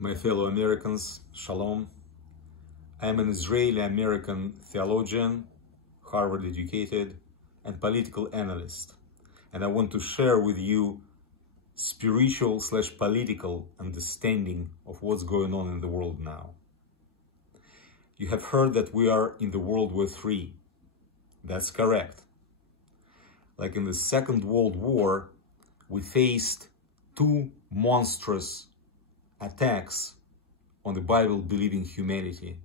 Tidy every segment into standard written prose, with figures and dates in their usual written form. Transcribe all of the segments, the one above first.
My fellow Americans, Shalom. I am an Israeli-American theologian, Harvard educated, and political analyst. And I want to share with you spiritual/political understanding of what's going on in the world now. You have heard that we are in the World War III. That's correct. Like in the Second World War, we faced two monstrous attacks on the Bible-believing humanity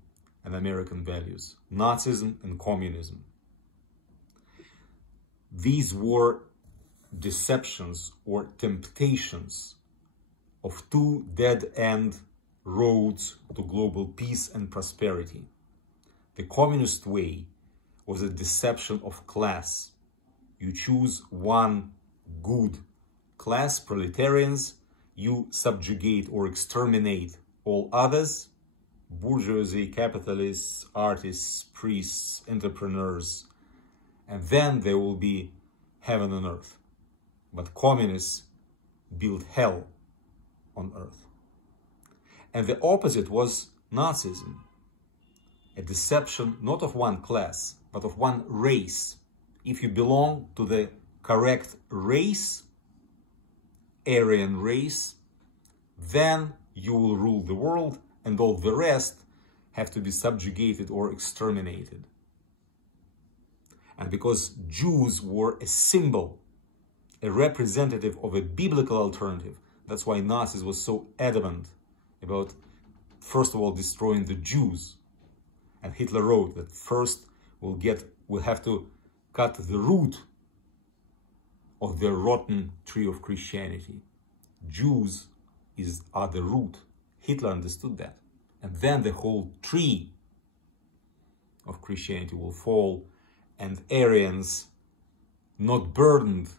and American values: Nazism and communism. These were deceptions or temptations of two dead-end roads to global peace and prosperity. The communist way was a deception of class. You choose one good class, proletarians, you subjugate or exterminate all others, bourgeoisie, capitalists, artists, priests, entrepreneurs, and then there will be heaven on earth. But communists built hell on earth. And the opposite was Nazism, a deception not of one class, but of one race. If you belong to the correct race, Aryan race, then you will rule the world, and all the rest have to be subjugated or exterminated. And because Jews were a symbol, a representative of a biblical alternative, that's why Nazis was so adamant about, first of all, destroying the Jews. And Hitler wrote that first we'll have to cut the root of the rotten tree of Christianity. Jews are the root. Hitler understood that. And then the whole tree of Christianity will fall, and Aryans, not burdened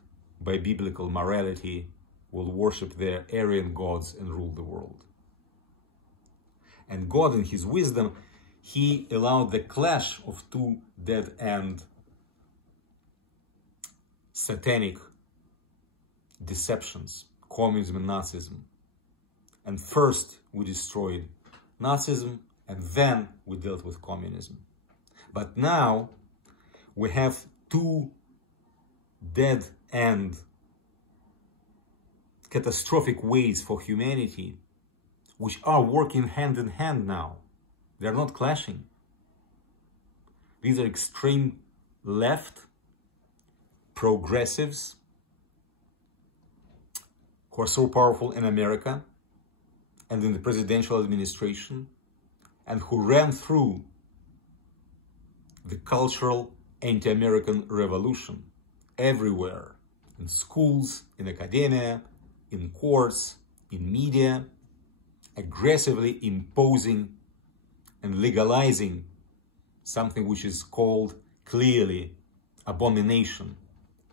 by biblical morality, will worship their Aryan gods and rule the world. And God, in his wisdom, he allowed the clash of two dead-end satanic deceptions, communism and Nazism. And first we destroyed Nazism, and then we dealt with communism. But now we have two dead-end catastrophic ways for humanity which are working hand in hand now. They're not clashing. These are extreme left progressives who are so powerful in America and in the presidential administration, and who ran through the cultural anti-American revolution everywhere, in schools, in academia, in courts, in media, aggressively imposing and legalizing something which is called clearly abomination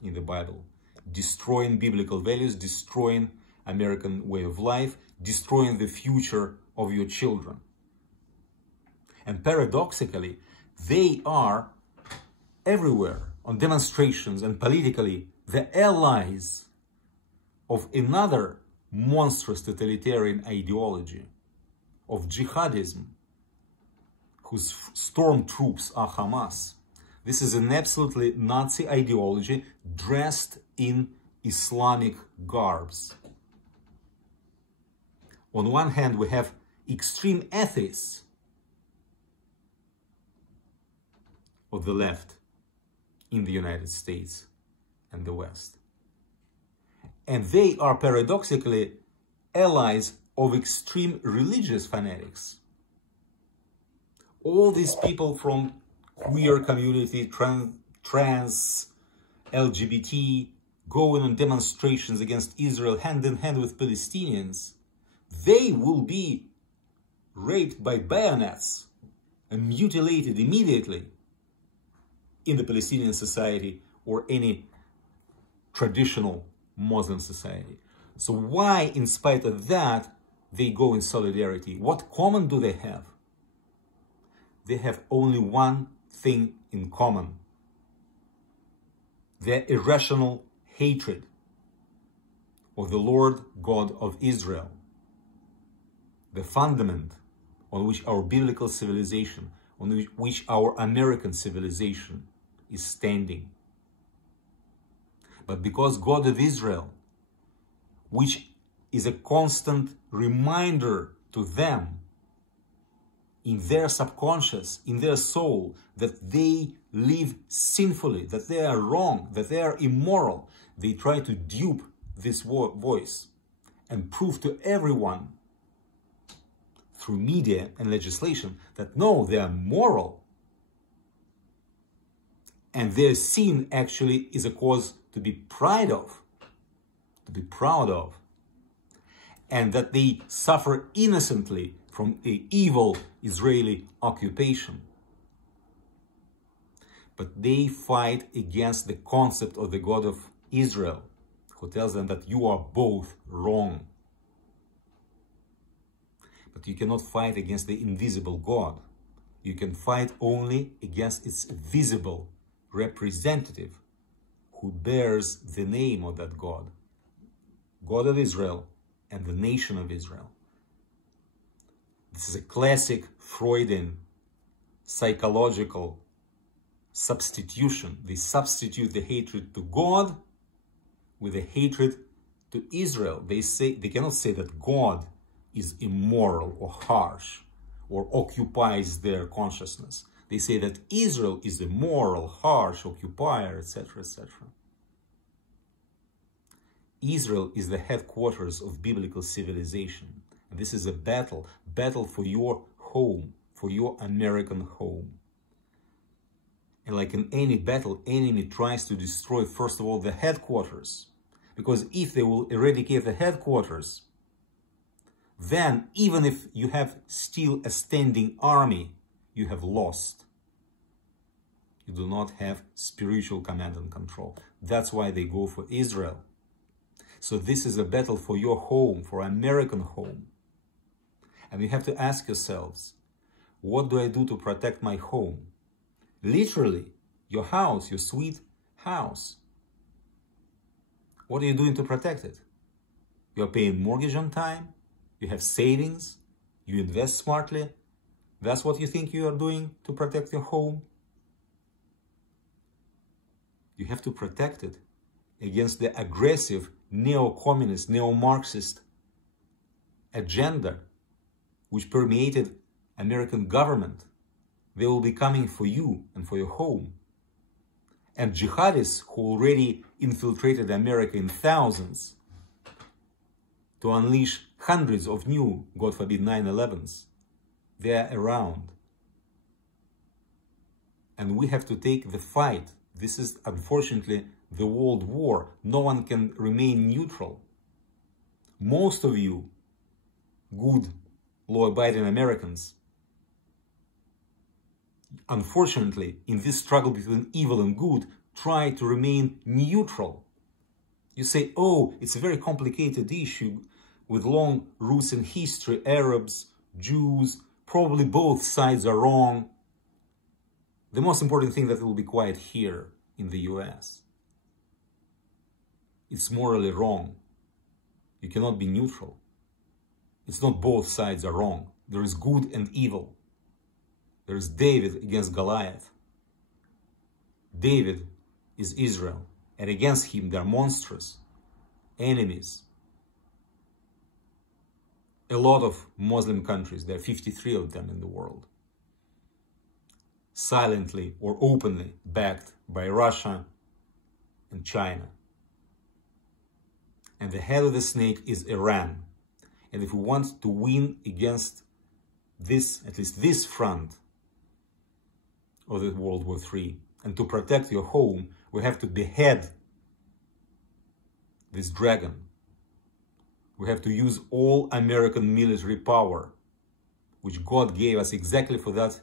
in the Bible, destroying biblical values, destroying American way of life, destroying the future of your children. And paradoxically, they are everywhere on demonstrations and politically the allies of another monstrous totalitarian ideology of jihadism, whose stormtroops are Hamas. This is an absolutely Nazi ideology dressed in Islamic garbs. On one hand, we have extreme atheists of the left in the United States and the West. And they are paradoxically allies of extreme religious fanatics. All these people from queer community, trans, LGBT, going on demonstrations against Israel hand in hand with Palestinians, they will be raped by bayonets and mutilated immediately in the Palestinian society or any traditional Muslim society. So why, in spite of that, they go in solidarity? What common do they have? They have only one thing in common: their irrational hatred of the Lord God of Israel. the fundament on which our biblical civilization, on which our American civilization is standing. But because God of Israel, which is a constant reminder to them in their subconscious, in their soul, that they live sinfully, that they are wrong, that they are immoral, they try to dupe this voice and prove to everyone through media and legislation that no, they are moral. And their sin actually is a cause to be proud of, and that they suffer innocently from the evil Israeli occupation. But they fight against the concept of the God of Israel, who tells them that you are both wrong. But you cannot fight against the invisible God. You can fight only against its visible representative, who bears the name of that God, God of Israel and the nation of Israel. This is a classic Freudian psychological substitution. They substitute the hatred to God with the hatred to Israel. They cannot say that God is immoral or harsh or occupies their consciousness. They say that Israel is immoral, harsh, occupier, etc., etc. Israel is the headquarters of biblical civilization. And this is a battle for your home, for your American home. And like in any battle, enemy tries to destroy, first of all, the headquarters. Because if they will eradicate the headquarters, then even if you have still a standing army, you have lost. You do not have spiritual command and control. That's why they go for Israel. So this is a battle for your home, for American home. And you have to ask yourselves, what do I do to protect my home? Literally, your house, your sweet house. What are you doing to protect it? You're paying mortgage on time? You have savings? You invest smartly? That's what you think you are doing to protect your home? You have to protect it against the aggressive neo-communist, neo-Marxist agenda which permeated American government. They will be coming for you and for your home. And jihadists who already infiltrated America in thousands to unleash hundreds of new, God forbid, 9/11s, they are around. And we have to take the fight. This is, unfortunately, the world war. No one can remain neutral. Most of you, good, law-abiding Americans, unfortunately, in this struggle between evil and good, try to remain neutral. You say, oh, it's a very complicated issue with long roots in history, Arabs, Jews, probably both sides are wrong. The most important thing that will be quiet here in the US. It's morally wrong. You cannot be neutral. It's not both sides are wrong. There is good and evil. There is David against Goliath. David is Israel, and against him there are monstrous enemies. A lot of Muslim countries, there are 53 of them in the world, silently or openly backed by Russia and China. And the head of the snake is Iran. And if we want to win against this, at least this front of the World War III, and to protect your home, we have to behead this dragon. We have to use all American military power, which God gave us exactly for that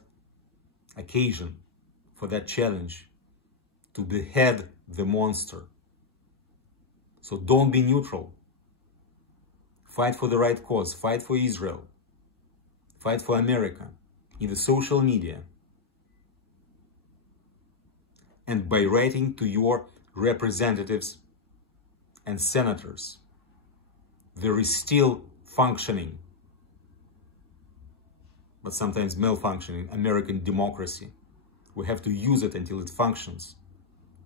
occasion, for that challenge, to behead the monster. So don't be neutral. Fight for the right cause. Fight for Israel. Fight for America in the social media. And by writing to your representatives and senators. There is still functioning but sometimes malfunctioning American democracy. We have to use it until it functions,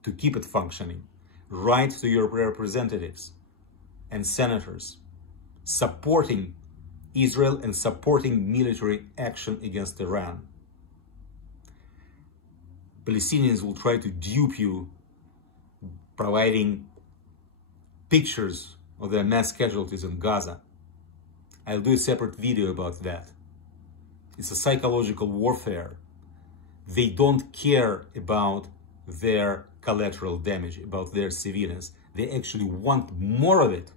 to keep it functioning. Write to your representatives and senators supporting Israel and supporting military action against Iran. Palestinians will try to dupe you, providing pictures of their mass casualties in Gaza. I'll do a separate video about that. It's a psychological warfare. They don't care about their collateral damage, about their civilians. They actually want more of it.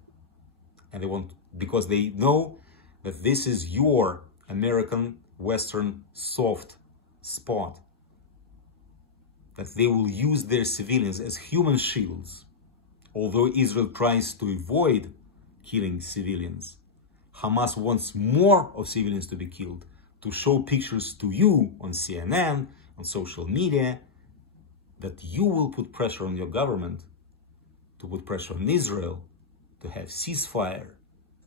And they want, because they know that this is your American Western soft spot. That they will use their civilians as human shields. Although Israel tries to avoid killing civilians, Hamas wants more of civilians to be killed, to show pictures to you on CNN, on social media, that you will put pressure on your government, to put pressure on Israel, to have ceasefire,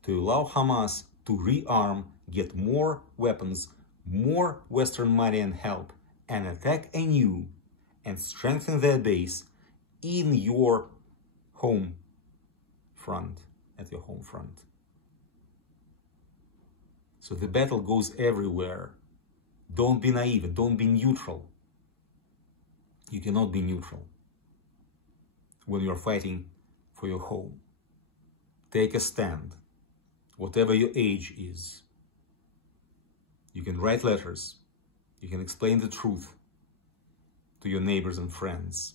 to allow Hamas to rearm, get more weapons, more Western money and help, and attack anew and strengthen their base in your home front, at your home front. So the battle goes everywhere. Don't be naive and don't be neutral. You cannot be neutral when you're fighting for your home. Take a stand, whatever your age is. You can write letters. You can explain the truth to your neighbors and friends.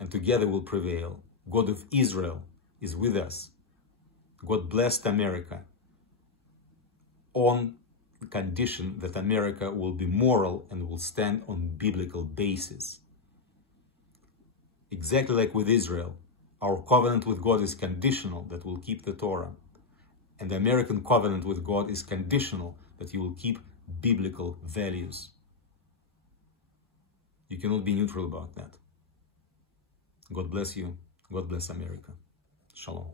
And together we'll prevail. God of Israel is with us. God blessed America on the condition that America will be moral and will stand on biblical basis. Exactly like with Israel, our covenant with God is conditional, that we'll keep the Torah. And the American covenant with God is conditional, that you will keep biblical values. You cannot be neutral about that. God bless you. God bless America. Shalom.